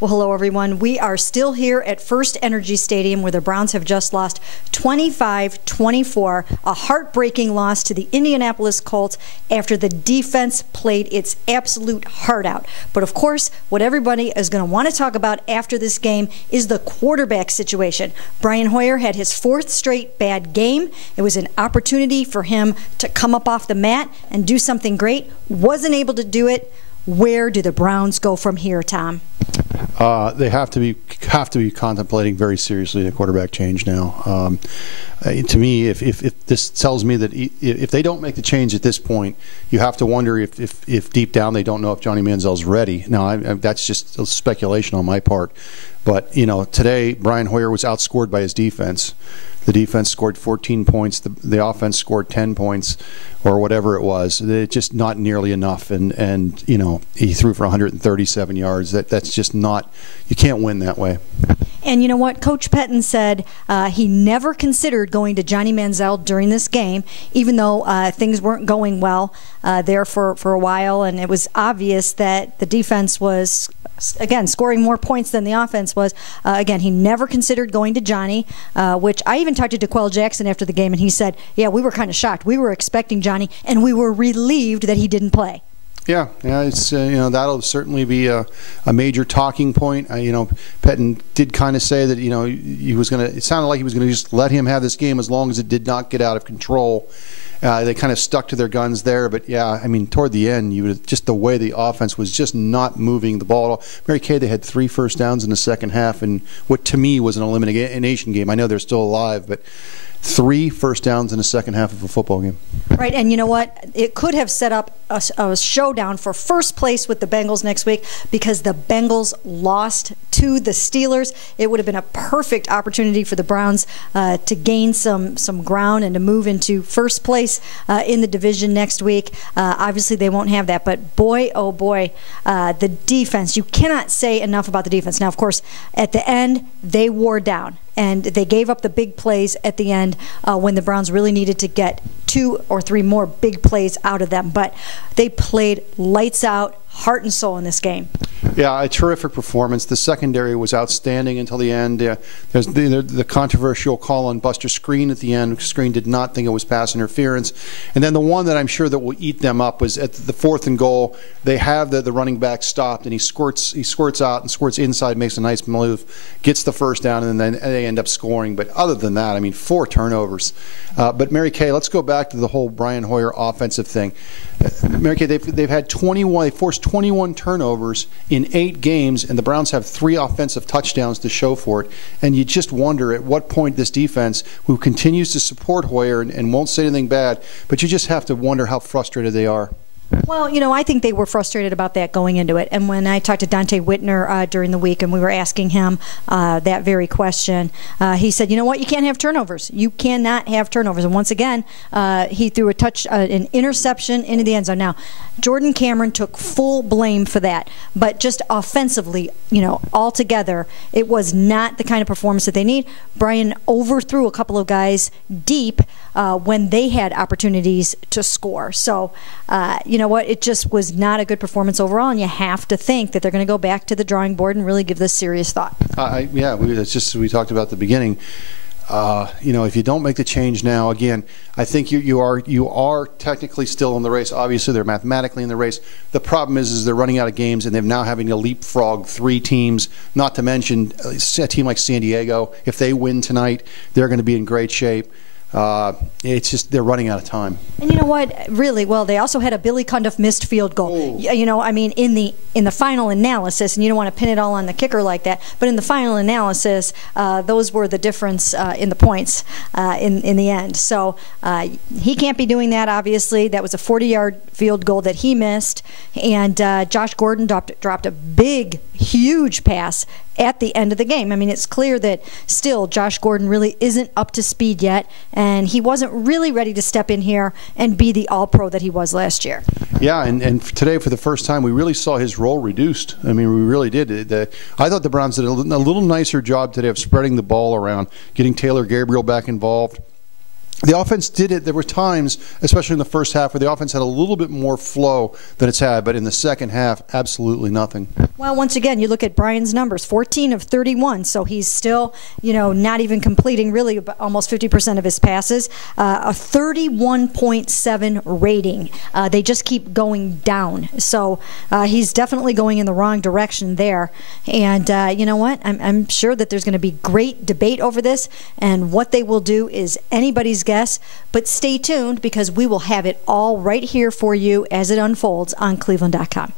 Well, hello, everyone. We are still here at FirstEnergy Stadium where the Browns have just lost 25-24, a heartbreaking loss to the Indianapolis Colts after the defense played its absolute heart out. But, of course, what everybody is going to want to talk about after this game is the quarterback situation. Brian Hoyer had his fourth straight bad game. It was an opportunity for him to come up off the mat and do something great. Wasn't able to do it. Where do the Browns go from here, Tom? They have to be contemplating very seriously the quarterback change now. To me, if this tells me that if they don't make the change at this point, you have to wonder if deep down they don't know if Johnny Manziel's ready. Now, that's just a speculation on my part. But, you know, today Brian Hoyer was outscored by his defense. The defense scored 14 points. The offense scored 10 points or whatever it was. It's just not nearly enough. And you know, he threw for 137 yards. That's just not – you can't win that way. And you know what? Coach Pettine said he never considered going to Johnny Manziel during this game, even though things weren't going well there for a while. And it was obvious that the defense was – again, scoring more points than the offense was. Again, he never considered going to Johnny, which I even talked to DeQuell Jackson after the game, and he said, yeah, we were kind of shocked. We were expecting Johnny, and we were relieved that he didn't play. Yeah, it's you know, that'll certainly be a major talking point. You know, Pettine did kind of say that, you know, he was going to. It sounded like he was going to just let him have this game as long as it did not get out of control. They kind of stuck to their guns there, but yeah, I mean, toward the end, just the way the offense was just not moving the ball at all. Mary-Kay, they had 3 first downs in the second half, and what to me was an elimination game. I know they're still alive, but 3 first downs in the second half of a football game. Right, and you know what? It could have set up a showdown for first place with the Bengals next week because the Bengals lost to the Steelers. It would have been a perfect opportunity for the Browns to gain some ground and to move into first place in the division next week. Obviously, they won't have that, but boy, oh boy, the defense. You cannot say enough about the defense. Now, of course, at the end, they wore down. And they gave up the big plays at the end when the Browns really needed to get 2 or 3 more big plays out of them. But they played lights out, heart and soul in this game. Yeah, a terrific performance. The secondary was outstanding until the end. There's the controversial call on Buster Skrine at the end. Skrine did not think it was pass interference. And then the one that I'm sure that will eat them up was at the 4th and goal. They have the running back stopped, and he squirts out and squirts inside, makes a nice move, gets the first down, and then they end up scoring. But other than that, I mean, 4 turnovers. But Mary-Kay, let's go back to the whole Brian Hoyer offensive thing. Mary-Kay, they've had 21. They forced 21 turnovers in 8 games, and the Browns have 3 offensive touchdowns to show for it. And you just wonder at what point this defense, who continues to support Hoyer and won't say anything bad, but you just have to wonder how frustrated they are. Well, you know, I think they were frustrated about that going into it. And when I talked to Dante Whitner during the week and we were asking him that very question, he said, you know what, you can't have turnovers. You cannot have turnovers. And once again, he threw an interception into the end zone. Now, Jordan Cameron took full blame for that. But just offensively, you know, altogether, it was not the kind of performance that they need. Brian overthrew a couple of guys deep when they had opportunities to score. So, you know what, it just was not a good performance overall, and you have to think that they're going to go back to the drawing board and really give this serious thought. Yeah, it's just we talked about at the beginning. You know, if you don't make the change now, again, I think you are technically still in the race. Obviously, they're mathematically in the race. The problem is they're running out of games, and they're now having to leapfrog 3 teams. Not to mention a team like San Diego. If they win tonight, they're going to be in great shape. It's just they're running out of time. And you know what? Really, well, they also had a Billy Cundiff missed field goal. Oh. You know, I mean, in the final analysis, and you don't want to pin it all on the kicker like that, but in the final analysis, those were the difference in the points in the end. So he can't be doing that, obviously. That was a 40-yard field goal that he missed. And Josh Gordon dropped a big, huge pass at the end of the game. I mean, it's clear that still Josh Gordon really isn't up to speed yet, and he wasn't really ready to step in here and be the all-pro that he was last year. Yeah, and today for the first time we really saw his role reduced. I mean, we really did. I thought the Browns did a little nicer job today of spreading the ball around, getting Taylor Gabriel back involved. The offense did it. There were times, especially in the first half, where the offense had a little bit more flow than it's had, but in the second half, absolutely nothing. Well, once again, you look at Brian's numbers, 14 of 31, so he's still, not even completing really almost 50% of his passes. A 31.7 rating. They just keep going down. So he's definitely going in the wrong direction there. And you know what? I'm sure that there's going to be great debate over this, and what they will do is anybody's guess. But stay tuned, because we will have it all right here for you as it unfolds on cleveland.com.